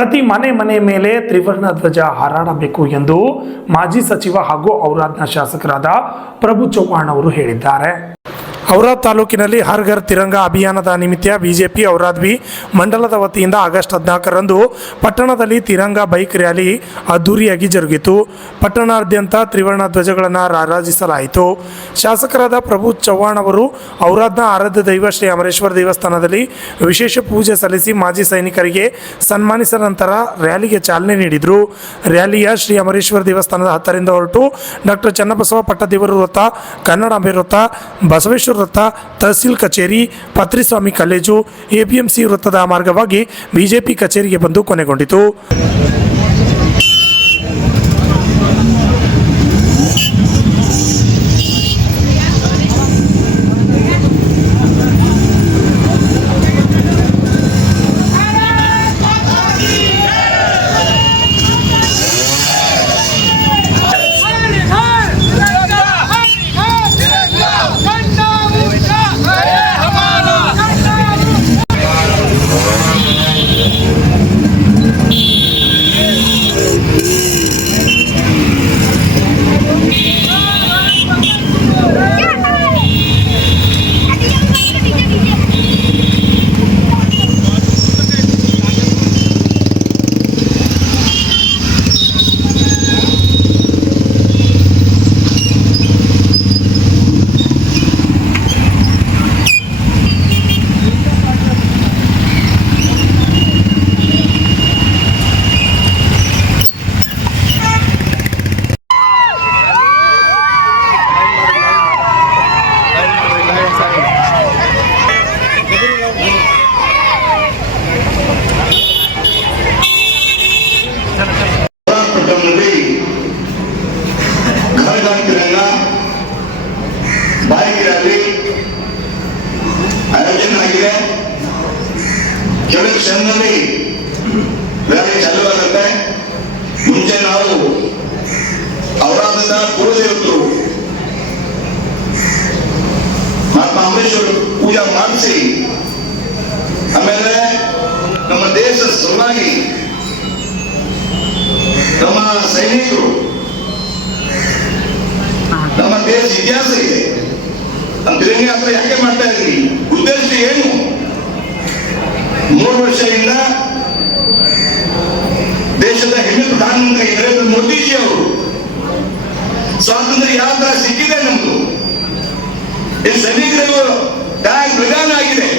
ಪ್ರತಿ ಮನೆ ಮೇಲೆ ತ್ರಿವರ್ಣ ಧ್ವಜ ಹಾರಾಡಬೇಕು ಎಂದು ಮಾಜಿ ಸಚಿವ ಹಾಗೂ ಔರಾದ್ನ ಶಾಸಕರಾದ ಪ್ರಭು ಚವ್ಹಾಣ್ ಅವರು ಹೇಳಿದ್ದಾರೆ. ಔರಾದ್ ತಾಲೂಕಿನಲ್ಲಿ ಹರ್ ಘರ್ ತಿರಂಗಾ ಅಭಿಯಾನದ ನಿಮಿತ್ತ ಬಿಜೆಪಿ ಔರಾದ್ ಬಿ ಮಂಡಲದ ವತಿಯಿಂದ ಆಗಸ್ಟ್ 14ರಂದು ಪಟ್ಟಣದಲ್ಲಿ ತಿರಂಗಾ ಬೈಕ್ ರ್ಯಾಲಿ ಅದ್ದೂರಿಯಾಗಿ ಜರುಗಿತು. ಪಟ್ಟಣಾದ್ಯಂತ ತ್ರಿವರ್ಣ ಧ್ವಜಗಳನ್ನು ರಾರಾಜಿಸಲಾಯಿತು. ಶಾಸಕರಾದ ಪ್ರಭು ಚವ್ಹಾಣ್ ಅವರು ಔರಾದ್ನ ಆರಾಧ್ಯ ದೈವ ಶ್ರೀ ಅಮರೇಶ್ವರ ದೇವಸ್ಥಾನದಲ್ಲಿ ವಿಶೇಷ ಪೂಜೆ ಸಲ್ಲಿಸಿ ಮಾಜಿ ಸೈನಿಕರಿಗೆ ಸನ್ಮಾನಿಸಿದ ನಂತರ ರ್ಯಾಲಿಗೆ ಚಾಲನೆ ನೀಡಿದರು. ರ್ಯಾಲಿಯ ಶ್ರೀ ಅಮರೇಶ್ವರ ದೇವಸ್ಥಾನದ ಹತ್ತರಿಂದ ಹೊರಟು ಡಾಕ್ಟರ್ ಚನ್ನಬಸವ ಪಟ್ಟದೇವರು ವೃತ್ತ, ಕನ್ನಡಾಂಬೆ ವೃತ್ತ, ಬಸವೇಶ್ವರ ವೃತ್ತ, ತಹಸೀಲ್ ಕಚೇರಿ, ಪತ್ರಿಸ್ವಾಮಿ ಕಾಲೇಜು, ಎಪಿಎಂಸಿ ವೃತ್ತದ ಮಾರ್ಗವಾಗಿ ಬಿಜೆಪಿ ಕಚೇರಿಗೆ ಬಂದು ಕೊನೆಗೊಂಡಿತು. ಬಾಯಿಗೆ ರ್ಯಾಲಿ ಆಯೋಜನೆ ಆಗಿದೆ. ಕೆಲವು ಕ್ಷಣದಲ್ಲಿ ರ್ಯಾಲಿ ಚಾಲುವಾಗುತ್ತೆ. ಮುಂಚೆ ನಾವು ಔರಾದದ ಕುಲದೇವತರು ಮಹಾತ್ಮ ಅಮರೇಶ್ವರ ಪೂಜೆ ಮಾಡಿಸಿ ಆಮೇಲೆ ನಮ್ಮ ದೇಶ ಸಲುವಾಗಿ ನಮ್ಮ ಸೈನಿಕರು, ನಮ್ಮ ದೇಶ ಇತಿಹಾಸ ಇದೆ. ನಮ್ಮ ತಿರಂಗ ಯಾತ್ರೆ ಯಾಕೆ ಮಾಡ್ತಾ ಇದ್ರಿ? ಉದ್ದೇಶ ಏನು? 3 ವರ್ಷದಿಂದ ದೇಶದ ಹೆಮ್ಮೆ ಪ್ರಧಾನಮಂತ್ರಿ ನರೇಂದ್ರ ಮೋದಿಜಿ ಅವರು ಸ್ವಾತಂತ್ರ್ಯ ಯಾವ ತರ ಸಿಕ್ಕಿದೆ ನಮ್ದು, ಈ ಸೈನಿಕರು ಟ್ಯಾಗ್ ಪ್ರಧಾನ ಆಗಿದೆ,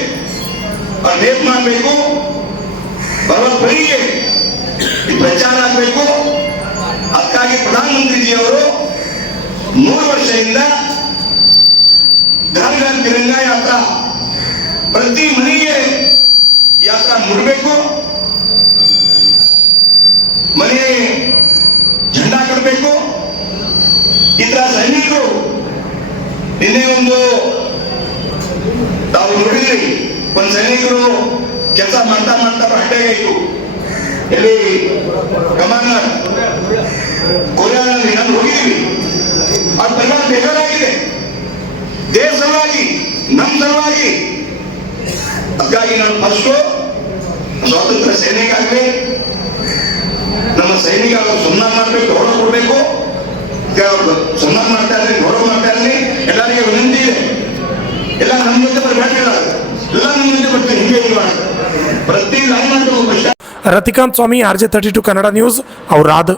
ಅವ್ರು ನೇಪ್ ಮಾಡಬೇಕು, ಬರಿಗೆ ಈ ಪ್ರಚಾರ ಆಗಬೇಕು. ಅದಕ್ಕಾಗಿ ಪ್ರಧಾನಮಂತ್ರಿಜಿ ಅವರು 3 ವರ್ಷದಿಂದ ಘರ್ ಘರ್ ತಿರಂಗಾ ಯಾತ್ರಾ, ಪ್ರತಿ ಮನೆಗೆ ಯಾತ್ರಾ ಮುಡಬೇಕು, ಮನೆ ಝಂಡಾ ಕಟ್ಟಬೇಕು. ಈ ತರ ಸೈನಿಕರು ನಿನ್ನೆ ಒಂದು ತಾವು ನೋಡಿದ್ರಿ, ಒಂದು ಸೈನಿಕರು ಕೆಲಸ ಮಾಡ್ತಾ ಹಟ್ಟೆಗಾಯಿತು. ಇಲ್ಲಿ ಕಮಾಂಡರ್ ಕೋರಿಯಾದಲ್ಲಿ ನಾನು ಹೋಗಿದ್ದೀವಿ. ಅದು ಪರಿಣಾಮ ಬೇಕಾಗಿದೆ ದೇಶ ಸಲುವಾಗಿ, ನಮ್ಮ ಸಲುವಾಗಿ. ಅದಕ್ಕಾಗಿ ನಾನು ಫಸ್ಟು ಸ್ವಾತಂತ್ರ್ಯ ಸೈನಿಕ ಆಗಲಿ, ನಮ್ಮ ಸೈನಿಕ ಸನ್ಮಾನ ಮಾಡಬೇಕು, ಗೌರವ ಕೊಡಬೇಕು. ಸನ್ಮಾನ ಮಾಡ್ತಾ ಇರಲಿ, ಗೌರವ ಮಾಡ್ತಾ ಇರಲಿ. ಎಲ್ಲರಿಗೆ ವಿನಂತಿ ಇದೆ, ಎಲ್ಲ ನಮ್ಮ ಜೊತೆ ಬರಬೇಕಿಲ್ಲ, ಎಲ್ಲ ನಮ್ಮ ಜೊತೆ ಬರ್ತೀನಿ. ಹಿಂಗೆ ಪ್ರತಿ ಲೈನ್ ಮಾಡಬೇಕು. ರತಿಕಾಂತ್ ಸ್ವಾಮಿ, RJ32 ಕನ್ನಡ ನ್ಯೂಸ್, ಔರಾದ್.